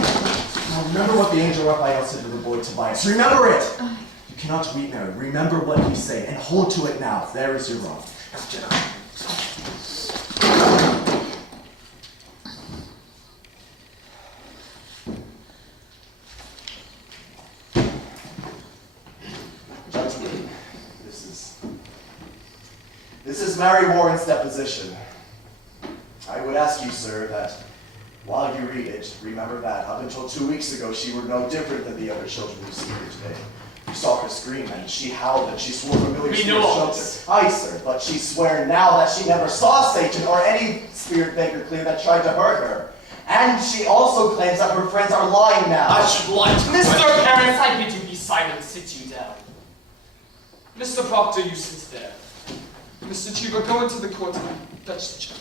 Now remember what the angel Raphael said to the boy Tobias. Remember it! You cannot weep, Mary. Remember what you say, and hold to it now. There is your wrong. Now get up. Gentlemen, this is Mary Warren's deposition. I would ask you, sir, that while you read it, remember that up until 2 weeks ago, she were no different than the other children you see here today. You saw her scream, and she howled, and she swore familiar spirit shelter. Aye, sir, but she swear now that she never saw Satan or any spirit beggar clear that tried to hurt her. And she also claims that her friends are lying now. I should lie to Mr. Parents, I bid you be silent, sit you down. Mr. Proctor, you sit there. Mr. Cheever, go into the court and fetch the child.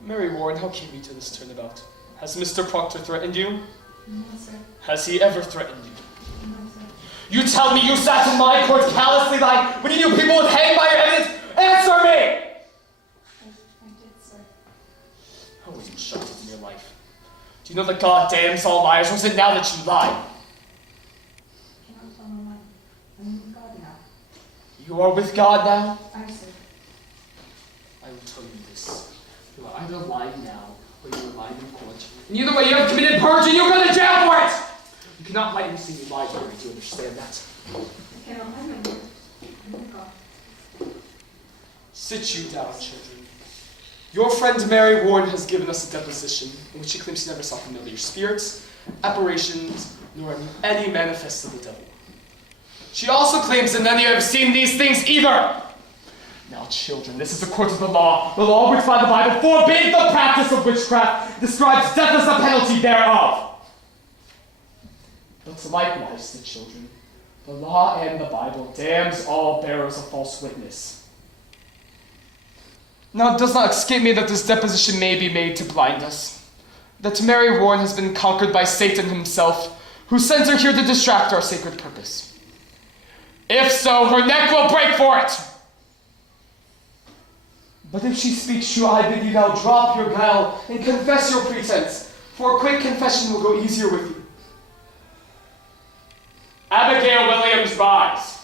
Mary Warren, how came you to this turnabout? Has Mr. Proctor threatened you? No, sir. Has he ever threatened you? No, sir. You tell me you sat in my court callously like when you knew people would hang by your evidence? Answer me! I did, sir. How was you shot in your life? Do you know the God damns all liars, or is it now that you lie? I cannot tell no lie. I'm with God now. You are with God now? Aye, sir. I will tell you this. You are either lying now, or you are lying in court. And either way, you have committed perjury, you'll go to jail for it! You cannot let me see you lie, Mary. Do you understand that? I cannot lie, my Lord. I'm with God. Sit you down, children. Your friend Mary Warren has given us a deposition in which she claims she never saw familiar spirits, apparitions, nor any manifests of the devil. She also claims that none of you have seen these things either. Now, children, this is the court of the law which by the Bible forbids the practice of witchcraft, describes death as the penalty thereof. But likewise, the children, the law and the Bible damns all bearers of false witness. Now, it does not escape me that this deposition may be made to blind us, that Mary Warren has been conquered by Satan himself, who sends her here to distract our sacred purpose. If so, her neck will break for it. But if she speaks true, I bid you now drop your guile and confess your pretense, for a quick confession will go easier with you. Abigail Williams rise.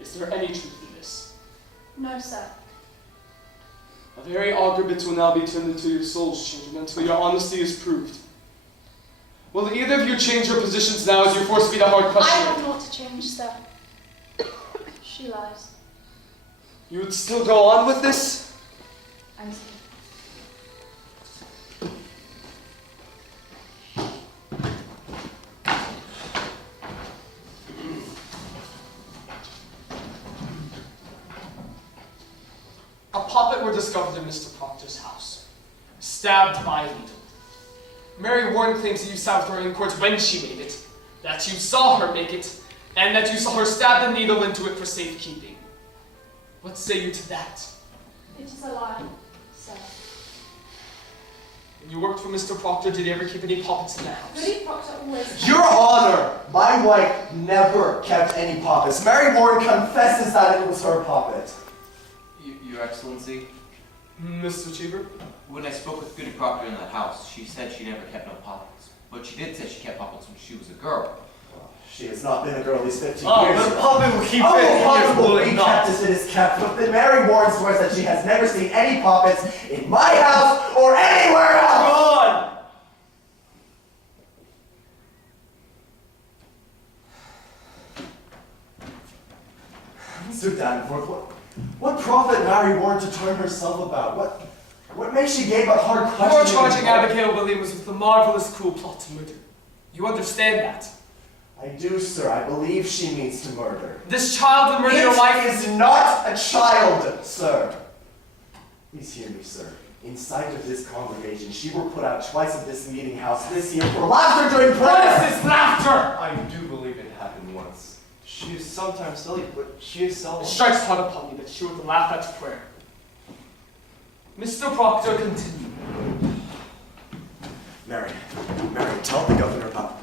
Is there any truth in this? No, sir. A very augur bit will now be turned into your souls, children, until your honesty is proved. Will either of you change your positions now as you're forced to be the hard I question? have naught to change, sir. She lies. You would still go on with this? I'm sorry. A puppet were discovered in Mr. Proctor's house, stabbed by a needle. Mary Warren claims that you stabbed her in court when she made it, that you saw her make it, and that you saw her stab the needle into it for safekeeping. What say you to that? It is a lie, sir. When you worked for Mr. Proctor, did he ever keep any puppets in the house? Goody Proctor always... Your Honor, my wife never kept any puppets. Mary Warren confesses that it was her puppet. Your Excellency, Mr. Cheever? when I spoke with Goody Proctor in that house, she said she never kept no puppets. But she did say she kept puppets when she was a girl. She has not been a girl these 15 Oh, years. the puppet will keep Oh, it. the puppet will Will be it not? kept as it is kept. But then Mary Warren swears that she has never seen any puppets in my house or anywhere else. Gone! Mr. Danforth, what profit Mary Warren to turn herself about? What makes she gay but hard You are questioning? charging Abigail Williams with the marvelous cruel plot to murder. You understand that? I do, sir. I believe she means to murder. This child will murder your wife. It is not a child, sir. Please hear me, sir. In sight of this congregation, she were put out twice at this meeting house this year for laughter during prayer. What is this laughter? I do believe it happened once. She is sometimes silly, but she is seldom. It strikes hard upon me that she were to laugh at prayer. Mr. Proctor, continue. Mary, tell the governor about...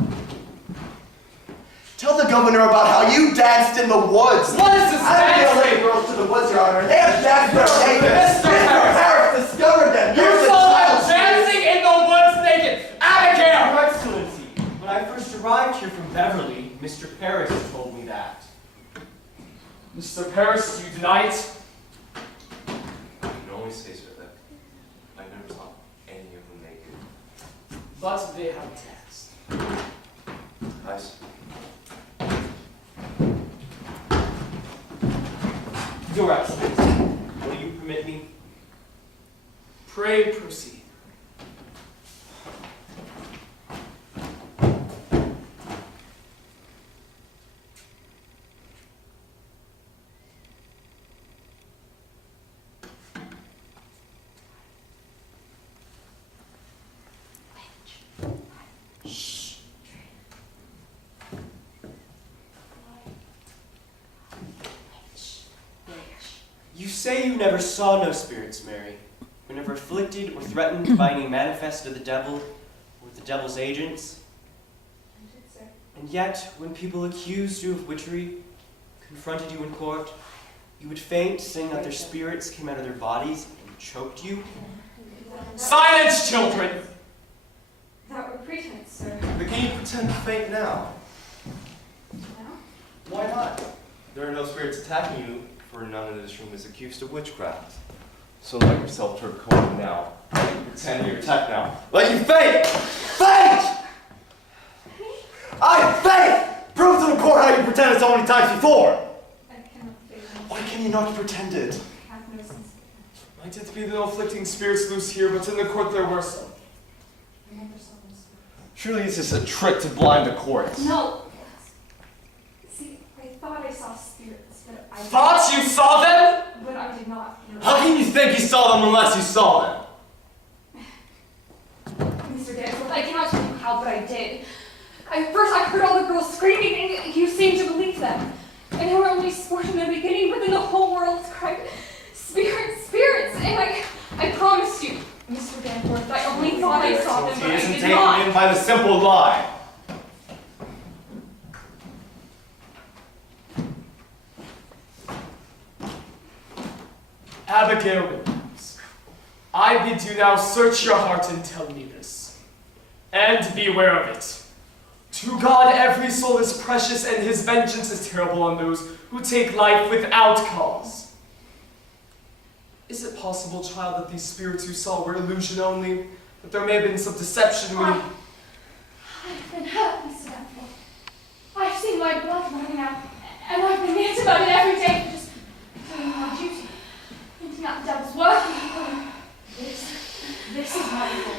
governor about how you danced in the woods. What is this Abigail dancing? led girls to the woods, Your Honor, and they have danced their naked. Mr. Harris discovered them. You There's a saw child them dancing in the woods naked! Abigail! Your Excellency, when I first arrived here from Beverly, Mr. Paris told me that. Mr. Paris, you deny it? I can only say, sir, that I never saw any of them naked. But they have danced. Nice. Your Excellency, will you permit me? Pray proceed. You say you never saw no spirits, Mary. Were never afflicted or threatened by any manifest of the devil or the devil's agents. I did, sir. And yet, when people accused you of witchery, confronted you in court, you would faint, saying that their spirits came out of their bodies and choked you. Silence, children! That were pretense, sir. But can you pretend to faint now? No? Why not? There are no spirits attacking you, for none in this room is accused of witchcraft. So let yourself turn cold now. Pretend you're attacked now. Let you faint! Faint! I faint! Prove to the court how you pretended so many times before! I cannot fail. Why can you not pretend it? I have no sense. Might it be no afflicting spirits loose here, but in the court there were some. I never saw them, sir. Surely this is a trick to blind the courts. No! See, I thought I saw spirits, but I Thought you saw them? But I did not. No. How can you think you saw them unless you saw them? Mr. Danforth, I cannot tell you how, but I did. First I heard all the girls screaming, and you seemed to believe them. And they were only sport in the beginning, but then the whole world cried, spirits, spirits! And I promised you, Mr. Danforth, I only thought I saw them, but He I isn't did taken not. in by the simple lie. Abigail Williams, I bid you now search your heart and tell me this. And beware of it. To God every soul is precious, and his vengeance is terrible on those who take life without cause. Is it possible, child, that these spirits you saw were illusion only? That there may have been some deception when you... I've been hurt, Mr. Danforth. I've seen my blood running out, and I've been near about it every day for just doing my duty. Hinting at the devil's work. This is my fault.